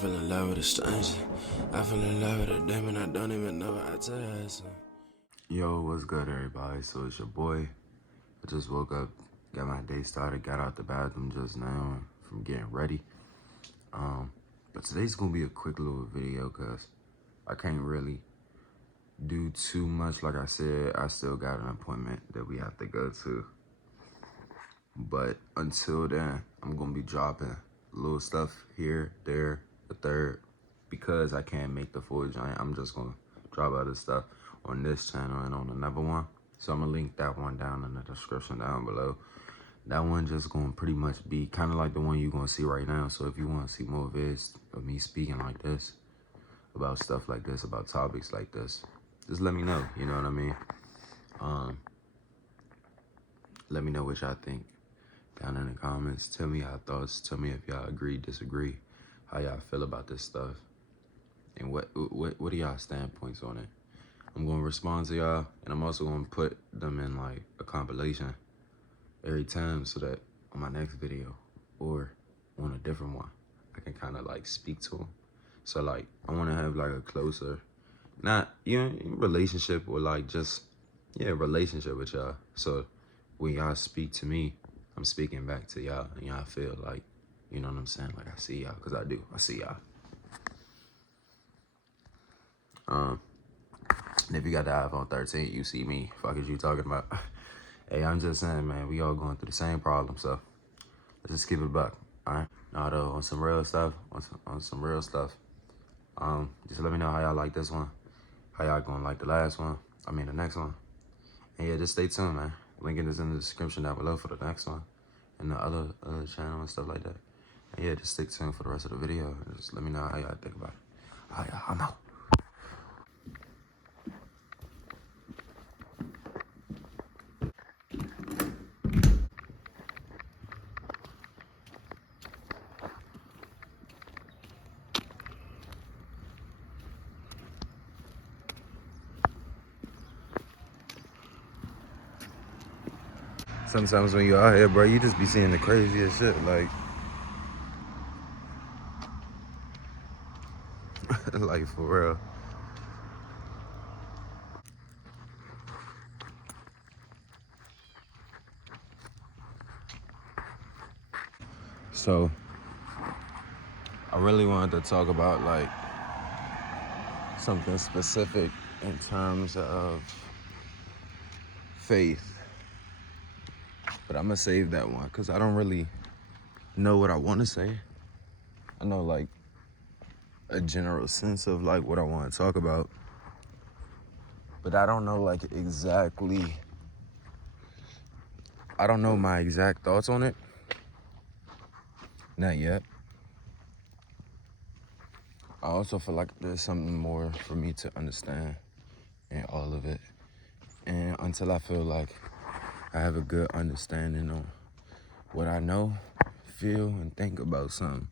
fell in love with a stranger. I fell in love with a demon I don't even know how to ask. Yo, what's good, everybody? So it's your boy. I just woke up, got my day started, got out the bathroom just now from getting ready. But today's gonna be a quick little video because I can't really do too much. Like I said, I still got an appointment that we have to go to. But until then, I'm gonna be dropping little stuff here, there, the third. Because I can't make the full giant, I'm just gonna drop other stuff on this channel and on another one. So I'm gonna link that one down in the description down below. That one just gonna pretty much be kind of like the one you're gonna see right now. So if you wanna see more vids of me speaking like this, about stuff like this, about topics like this, just let me know, you know what I mean? Let me know what y'all think down in the comments. Tell me y'all thoughts. Tell me if y'all agree, disagree, how y'all feel about this stuff, and what are y'all standpoints on it. I'm gonna respond to y'all, and I'm also gonna put them in like a compilation every time so that on my next video or on a different one, I can kind of like speak to them. So like, I wanna have like a closer, not, you know, relationship or like just, yeah, relationship with y'all. So when y'all speak to me, I'm speaking back to y'all, and y'all feel like, you know what I'm saying? Like I see y'all, cause I do, I see y'all. And if you got the iPhone 13, you see me. Fuck is you talking about? Hey, I'm just saying, man, we all going through the same problem, so let's just keep it a buck, all right? Now, though, on some real stuff, just let me know how y'all like this one, how y'all gonna like the last one, the next one. And yeah, just stay tuned, man. Link is in the description down below for the next one and the other channel and stuff like that. And yeah, just stay tuned for the rest of the video. Just let me know how y'all think about it. All right, I'm out. Sometimes when you're out here, bro, you just be seeing the craziest shit, like, like for real. So, I really wanted to talk about like something specific in terms of faith, but I'm gonna save that one because I don't really know what I want to say. I know like a general sense of like what I want to talk about, but I don't know like exactly, I don't know my exact thoughts on it. Not yet. I also feel like there's something more for me to understand in all of it. And until I feel like I have a good understanding on what I know, feel, and think about something,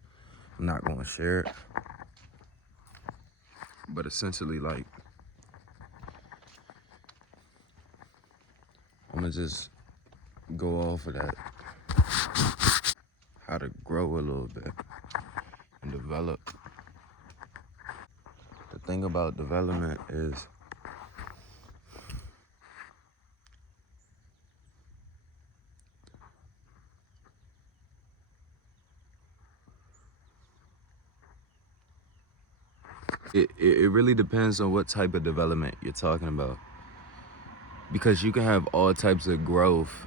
I'm not gonna share it. But essentially, like, I'm gonna just go off of that. How to grow a little bit and develop. The thing about development is it really depends on what type of development you're talking about. Because you can have all types of growth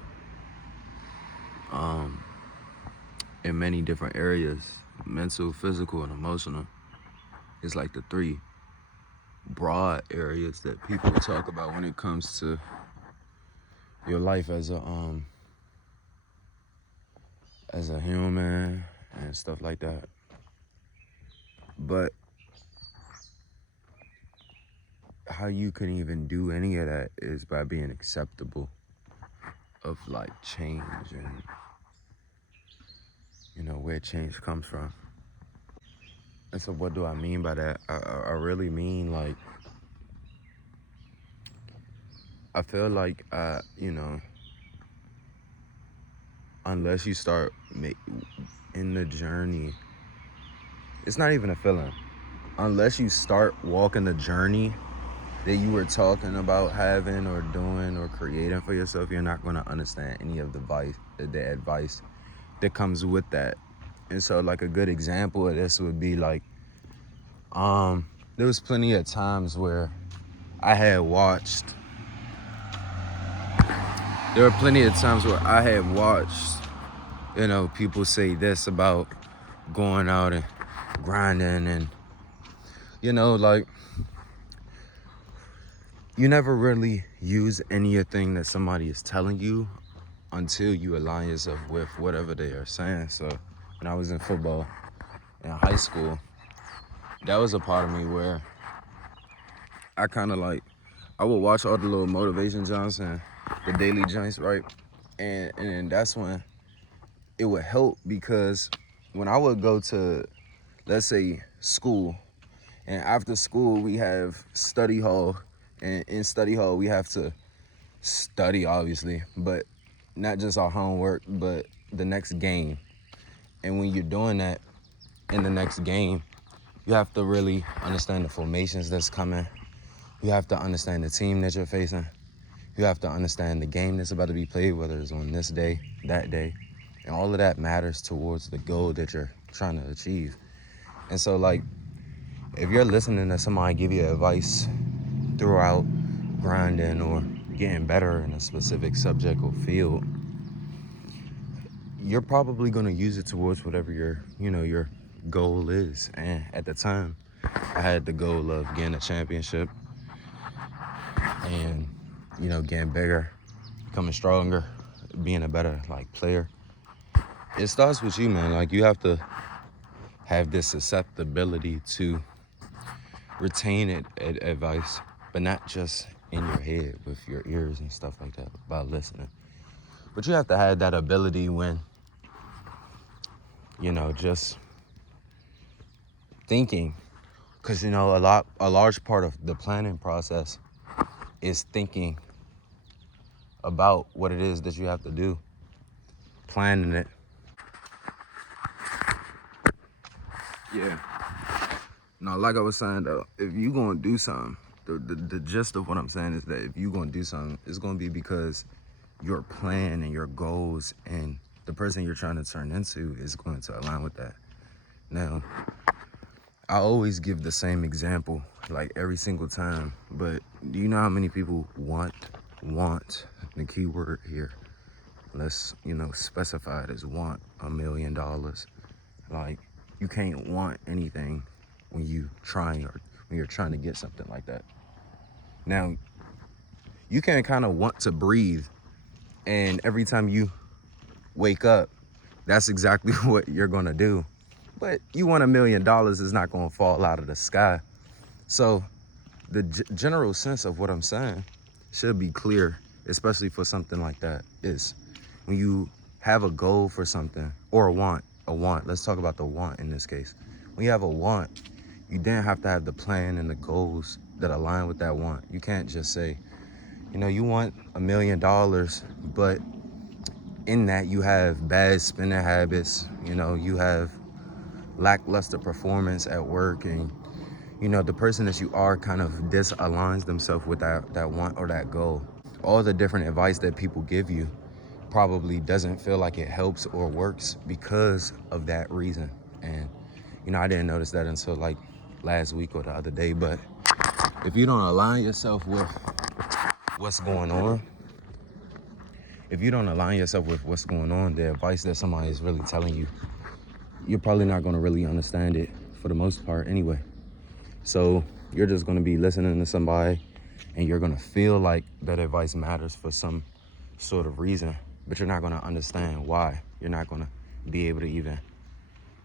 in many different areas, mental, physical, and emotional. It's like the three broad areas that people talk about when it comes to your life as a human and stuff like that. But how you can even do any of that is by being acceptable of like change and, you know, where change comes from. And so what do I mean by that? I really mean like, I feel like, you know, unless you start in the journey it's not even a feeling. Unless you start walking the journey that you were talking about having or doing or creating for yourself, you're not going to understand any of the advice that comes with that. And so, like, a good example of this would be like, there was plenty of times where I had watched, you know, people say this about going out and grinding, and, you know, like, you never really use anything that somebody is telling you until you align yourself with whatever they are saying. So when I was in football in high school, that was a part of me where I kind of like, I would watch all the little motivation joints and the daily joints, right? And that's when it would help, because when I would go to, let's say, school, and after school we have study hall, and in study hall we have to study, obviously, but not just our homework, but the next game. And when you're doing that in the next game, you have to really understand the formations that's coming. You have to understand the team that you're facing. You have to understand the game that's about to be played, whether it's on this day, that day. And all of that matters towards the goal that you're trying to achieve. And so, like, if you're listening to somebody give you advice throughout grinding or getting better in a specific subject or field, you're probably going to use it towards whatever your goal is. And at the time, I had the goal of getting a championship and, getting bigger, becoming stronger, being a better, like, player. It starts with you, man. Like, you have to have this susceptibility to retain advice, but not just in your head with your ears and stuff like that by listening. But you have to have that ability when, just thinking, because, a large part of the planning process is thinking about what it is that you have to do, planning it. Yeah. Now, like I was saying, though, if you gonna do something, the gist of what I'm saying is that if you gonna do something, it's gonna be because your plan and your goals and the person you're trying to turn into is going to align with that. Now, I always give the same example, like, every single time, but do you know how many people want, the key word here, let's, specify it as want $1 million. Like, you can't want anything when you're trying to get something like that. Now, you can kind of want to breathe, and every time you wake up, that's exactly what you're gonna do. But you want $1 million is not gonna fall out of the sky. So the general sense of what I'm saying should be clear, especially for something like that, is when you have a goal for something, or a want, let's talk about the want in this case. When you have a want, you then have to have the plan and the goals that align with that want. You can't just say, you want $1 million, but in that you have bad spending habits, you have lackluster performance at work, and the person that you are kind of disaligns themselves with that want or that goal. All the different advice that people give you probably doesn't feel like it helps or works because of that reason. And I didn't notice that until like last week or the other day. But if you don't align yourself with what's going on, the advice that somebody is really telling you, you're probably not going to really understand it for the most part anyway. So you're just going to be listening to somebody, and you're going to feel like that advice matters for some sort of reason, but you're not going to understand why. You're not going to be able to even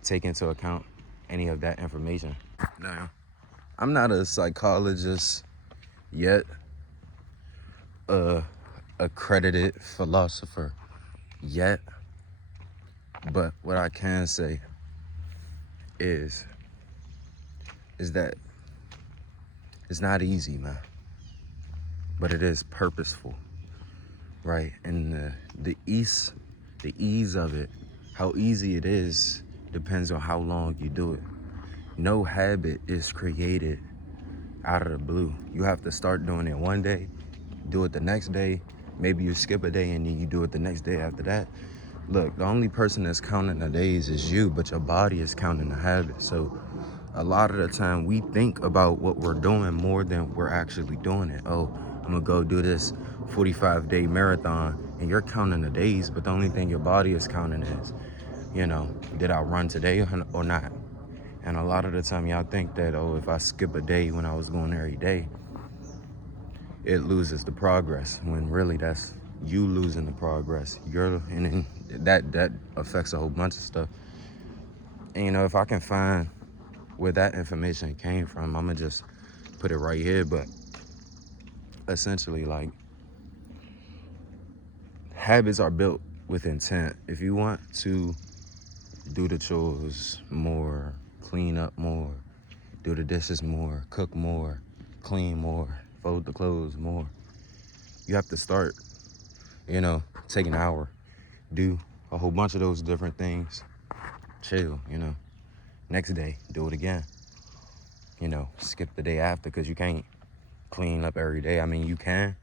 take into account any of that information. Now, I'm not a psychologist yet, a accredited philosopher yet, but what I can say is that it's not easy, man, but it is purposeful, right? And the ease of it, how easy it is, depends on how long you do it. No habit is created out of the blue. You have to start doing it one day, do it the next day. Maybe you skip a day and then you do it the next day after that. Look, the only person that's counting the days is you, but your body is counting the habit. So a lot of the time we think about what we're doing more than we're actually doing it. Oh, I'm gonna go do this 45-day marathon, and you're counting the days, but the only thing your body is counting is, did I run today or not? And a lot of the time y'all think that, oh, if I skip a day when I was going every day, it loses the progress, when really that's you losing the progress. And that affects a whole bunch of stuff. And if I can find where that information came from, I'm gonna just put it right here. But essentially, like, habits are built with intent. If you want to do the chores more, clean up more, do the dishes more, cook more, clean more, fold the clothes more, you have to start, take an hour, do a whole bunch of those different things, chill, next day, do it again, skip the day after, because you can't clean up every day. I mean, you can,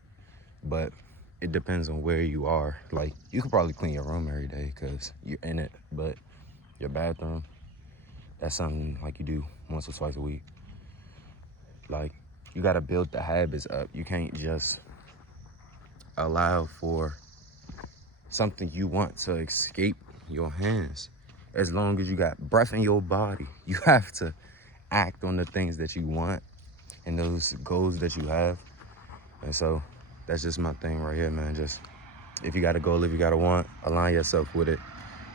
but it depends on where you are. Like, you could probably clean your room every day because you're in it, but your bathroom, that's something like you do once or twice a week. Like, you got to build the habits up. You can't just allow for something you want to escape your hands. As long as you got breath in your body, you have to act on the things that you want and those goals that you have. And so that's just my thing right here, man. Just, if you got a goal, if you got a want, align yourself with it,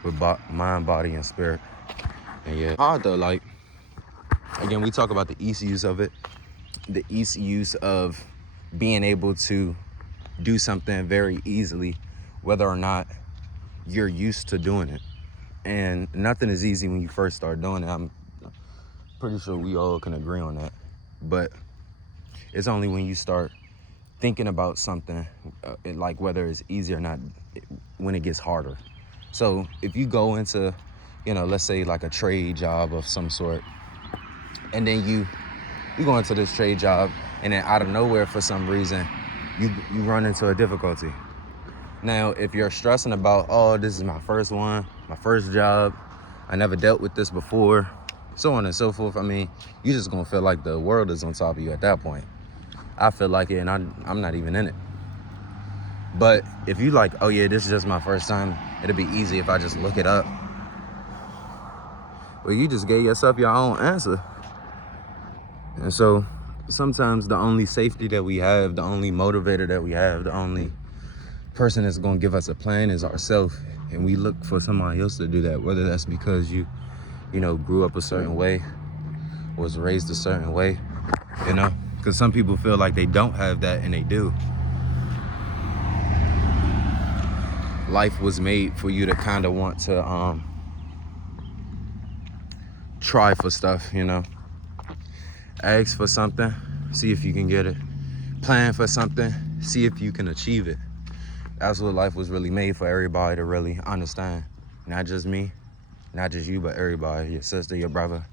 with mind, body, and spirit. And yeah, hard though. Like, again, we talk about the easy use of it, the easy use of being able to do something very easily, whether or not you're used to doing it. And nothing is easy when you first start doing it. I'm pretty sure we all can agree on that. But it's only when you start thinking about something, like whether it's easy or not, when it gets harder. So if you go into, let's say like a trade job of some sort, and then you go into this trade job, and then out of nowhere, for some reason, you run into a difficulty. Now, if you're stressing about, oh, this is my first one, my first job, I never dealt with this before, so on and so forth, I mean, you're just gonna feel like the world is on top of you at that point. I feel like it, and I'm not even in it. But if you like, oh yeah, this is just my first time, it'll be easy if I just look it up. Well, you just gave yourself your own answer. And so sometimes the only safety that we have, the only motivator that we have, the only person that's gonna give us a plan is ourselves. And we look for somebody else to do that, whether that's because you grew up a certain way, was raised a certain way, because some people feel like they don't have that, and they do. Life was made for you to kind of want to try for stuff, ask for something, see if you can get it, plan for something, see if you can achieve it. That's what life was really made for, everybody to really understand. Not just me, not just you, but everybody, your sister, your brother,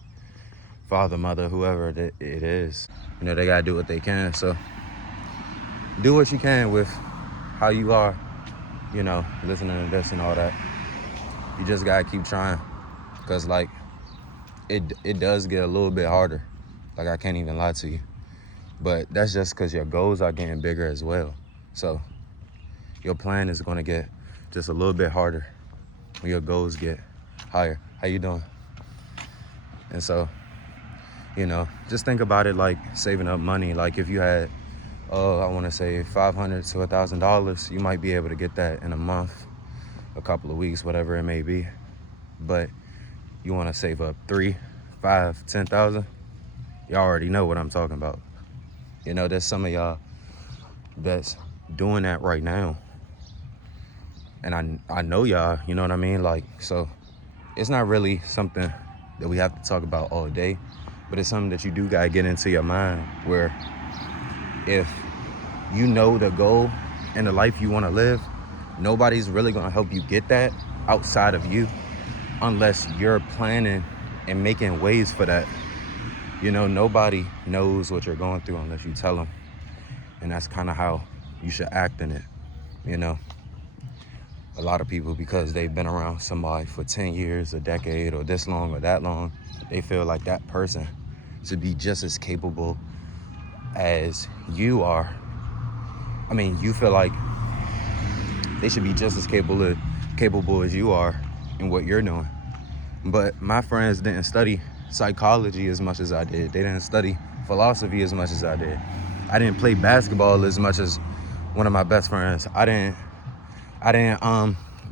father, mother, whoever it is. They gotta do what they can. So do what you can with how you are, listening to this and all that. You just gotta keep trying, because like it does get a little bit harder. Like, I can't even lie to you, but that's just because your goals are getting bigger as well. So your plan is gonna get just a little bit harder when your goals get higher. How you doing? And so, just think about it like saving up money. Like, if you had, I want to say $500 to $1,000, you might be able to get that in a month, a couple of weeks, whatever it may be. But you want to save up 3, 5, 10,000. Y'all already know what I'm talking about. There's some of y'all that's doing that right now, and I know y'all. You know what I mean? Like, so it's not really something that we have to talk about all day, but it's something that you do gotta get into your mind, where if you know the goal and the life you want to live, nobody's really gonna help you get that outside of you, unless you're planning and making ways for that You know, nobody knows what you're going through unless you tell them. And that's kind of how you should act in it. You know, a lot of people, because they've been around somebody for 10 years, a decade, or this long or that long, they feel like that person should be just as capable as you are. I mean, you feel like they should be just as capable as you are in what you're doing. But my friends didn't study psychology as much as I did. They didn't study philosophy as much as I did. I didn't play basketball as much as one of my best friends. I didn't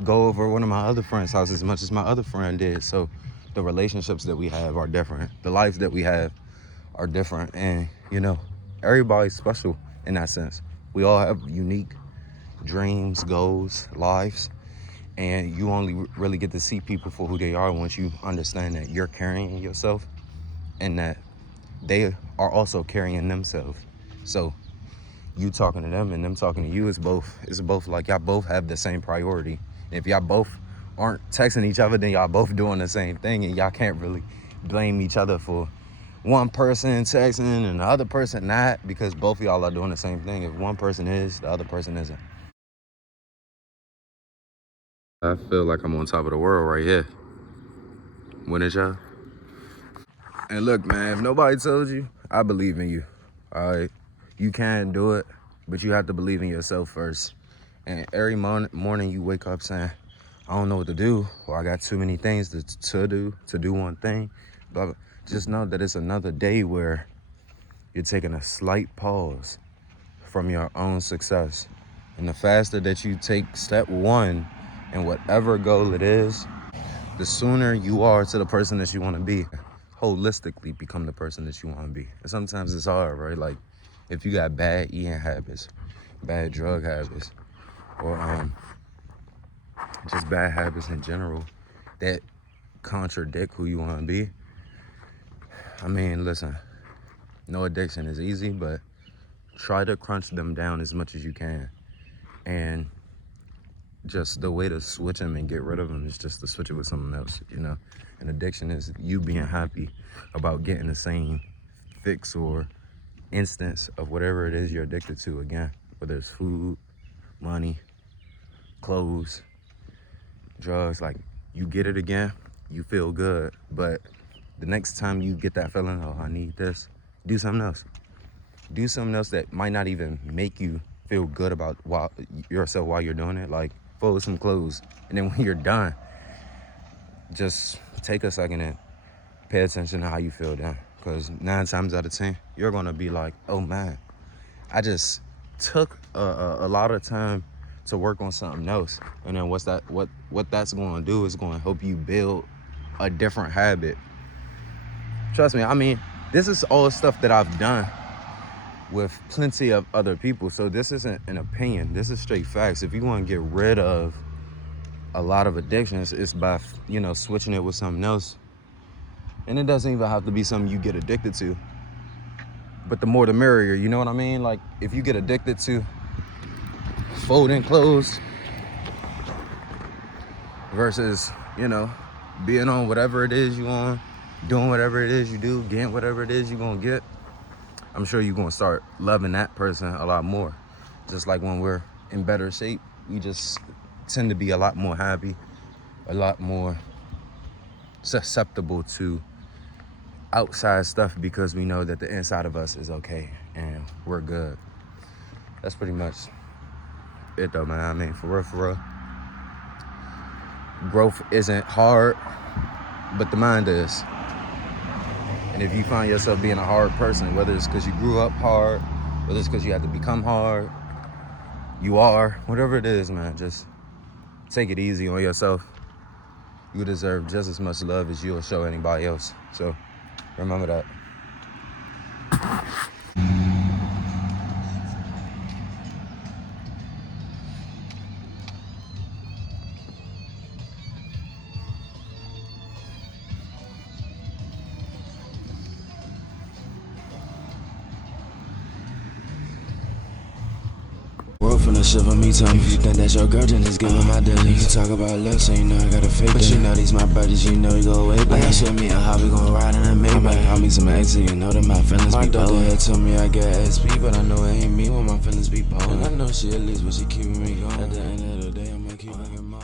go over one of my other friends' house as much as my other friend did. So the relationships that we have are different. The lives that we have are different. And, you know, everybody's special in that sense. We all have unique dreams, goals, lives. And you only really get to see people for who they are once you understand that you're carrying yourself and that they are also carrying themselves. So you talking to them and them talking to you is both like y'all both have the same priority. And if y'all both aren't texting each other, then y'all both doing the same thing, and y'all can't really blame each other for one person texting and the other person not, because both of y'all are doing the same thing. If one person is, the other person isn't. I feel like I'm on top of the world right here. When is y'all? And look, man, if nobody told you, I believe in you. All right, you can do it, but you have to believe in yourself first. And every morning you wake up saying, I don't know what to do, or I got too many things to do one thing. But just know that it's another day where you're taking a slight pause from your own success. And the faster that you take step one in whatever goal it is, the sooner you are to the person that you want to be. Holistically become the person that you want to be. And sometimes it's hard, right? Like if you got bad eating habits, bad drug habits, or just bad habits in general that contradict who you want to be. I mean, listen, no addiction is easy, but try to crunch them down as much as you can. And just the way to switch them and get rid of them is just to switch it with something else, you know? An addiction is you being happy about getting the same fix or instance of whatever it is you're addicted to again, whether it's food, money, clothes, drugs. Like, you get it again, you feel good, but the next time you get that feeling, oh, I need this, do something else. Do something else that might not even make you feel good about yourself while you're doing it. Like, fold some clothes, and then when you're done, just take a second and pay attention to how you feel then. Because 9 times out of 10, you're gonna be like, oh man, I just took a lot of time to work on something else. And then what that's gonna do is gonna help you build a different habit. Trust me, I mean, this is all stuff that I've done with plenty of other people. So this isn't an opinion, this is straight facts. If you want to get rid of a lot of addictions, it's by, you know, switching it with something else. And it doesn't even have to be something you get addicted to, but the more the merrier, you know what I mean? Like, if you get addicted to folding clothes versus, you know, being on whatever it is you on, doing whatever it is you do, getting whatever it is you're gonna get, I'm sure you're gonna start loving that person a lot more. Just like when we're in better shape, we just tend to be a lot more happy, a lot more susceptible to outside stuff, because we know that the inside of us is okay and we're good. That's pretty much it though, man. I mean, for real, growth isn't hard, but the mind is. And if you find yourself being a hard person, whether it's because you grew up hard, whether it's because you had to become hard, you are, whatever it is, man, just take it easy on yourself. You deserve just as much love as you'll show anybody else. So remember that. World for popping the shit for me, tell me. If you think that's your girl, then just give her my digits. You talk about love, so you know I got a fake. But you know these my brothers, you know you go way back. I got shit me and how we gon' ride in a Maybach. I might call me some ex, you know that my feelings be bold. My told me I get SP, but I know it ain't me when my feelings be bold. And I know she at least, but she keeping me going. At the end of the day, I'ma keep making more.